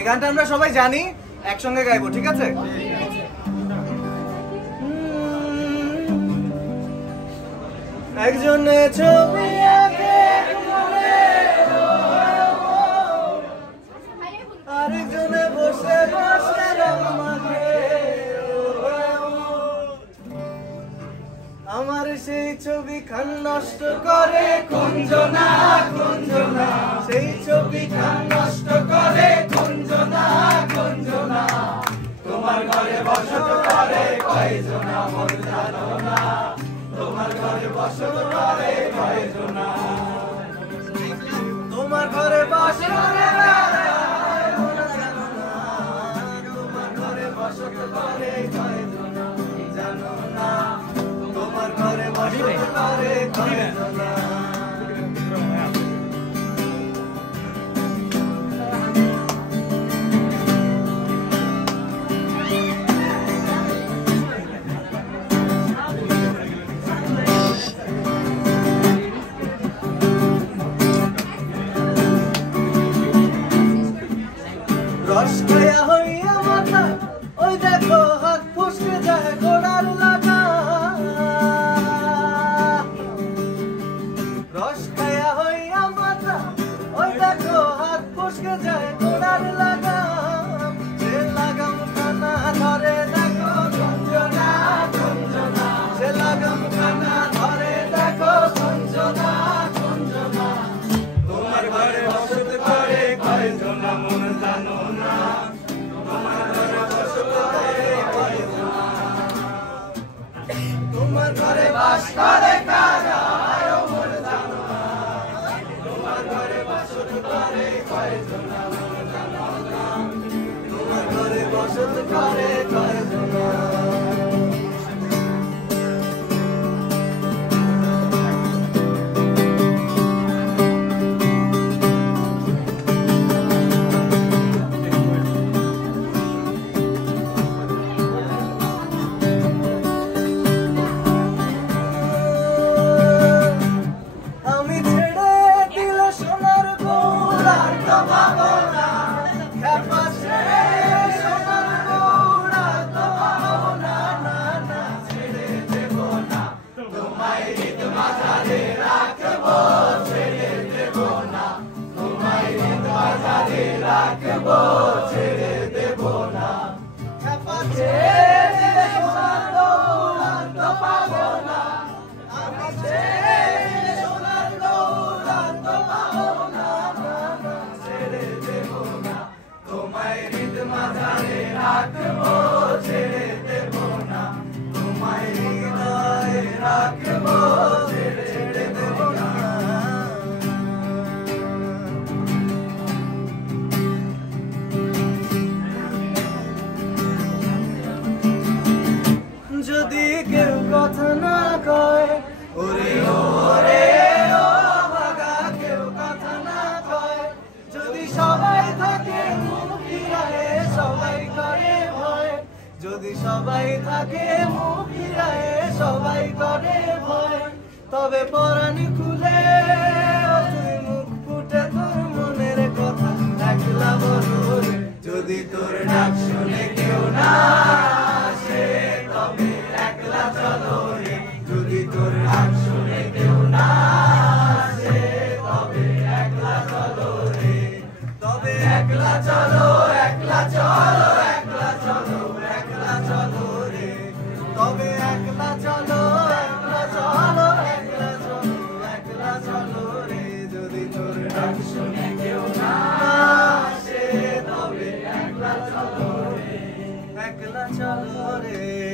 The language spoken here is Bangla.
এই গানটা আমরা সবাই জানি, একসঙ্গে গাইবো, ঠিক আছে? একজনে ছবি আঁকে আরেকজনে বসে বসে রং মাখে, আমার সেই ছবি খান নষ্ট করে কুঞ্জনা কুঞ্জনা, সেই ছবি খান নষ্ট করে কুঞ্জনা কুঞ্জনা, তোমার ঘরে বসত করে কয়জনা মন জানো না, তোমার ঘরে বসত করে কয়জনা, তোমার ঘরে বসত করে তোমার ঘরে বসত করে কয়জনা জানো না, তোমার ঘরে বসত করে কয়জনা। রস খায়া হইয়া মাথা ওই দেখো হাত ফুসকে যায় ঘোড়ার লাগা, রস খায়া হইয়া মাথা ওই দেখো হাত ফুসকে যায় ঘোড়ার লাগা, সে লাগাম খানা ধরে দেখো কুঞ্জনা কুঞ্জনা, সে লাগাম খানা ধরে দেখো কুঞ্জনা কুঞ্জনা, তোমার ঘরে বসত করে কয়জনা মন জানো না, তোমার ঘরে বসত করে কয়জনা, তোমার ঘরে বাস করে কারা মন জানো না, তোমার ঘরে বসত করে কয়জনা মন জানো না, তোমার ঘরে বসত করে কয়জনা। রাখবো ছেড়ে দেব না, ছেড়ে সোনার দৌড়ান্ত পাবো না, আমি ছেড়ে সোনার দৌড়ান্ত পাবো না, ছেড়ে দেব না, তোমায় হৃদ মাঝারে রাখবো ছেড়ে দেব না, তোমায় হৃদয়ে রাখবো ছেড়ে দেব না। যদি কেউ কথা না কয় ওরে ওরে ও ভাগা, কেউ কথা না কয়, যদি সবাই থাকে মুখ ফিরায়ে সবাই করে ভয়, যদি সবাই থাকে মুখ ফিরায়ে সবাই করে ভয়, তবে পরাণ খুলে তুই মুখ ফুটে তোর মনের কথা একলা বলো রে, যদি তোর ডাক শুনে কেউ না আসে তবে একলা চলো রে, যদি তোর ডাক শুনে কেউ না আসে তবে একলা চলো রে, তবে একলা চলো একলা চলো একলা চলো একলা চলো রে, তবে একলা চলো একলা চলো একলা চলো একলা চলো রে, যদি তোর ডাক শুনে কেউ না আসে তবে একলা চলো রে, একলা চলো রে।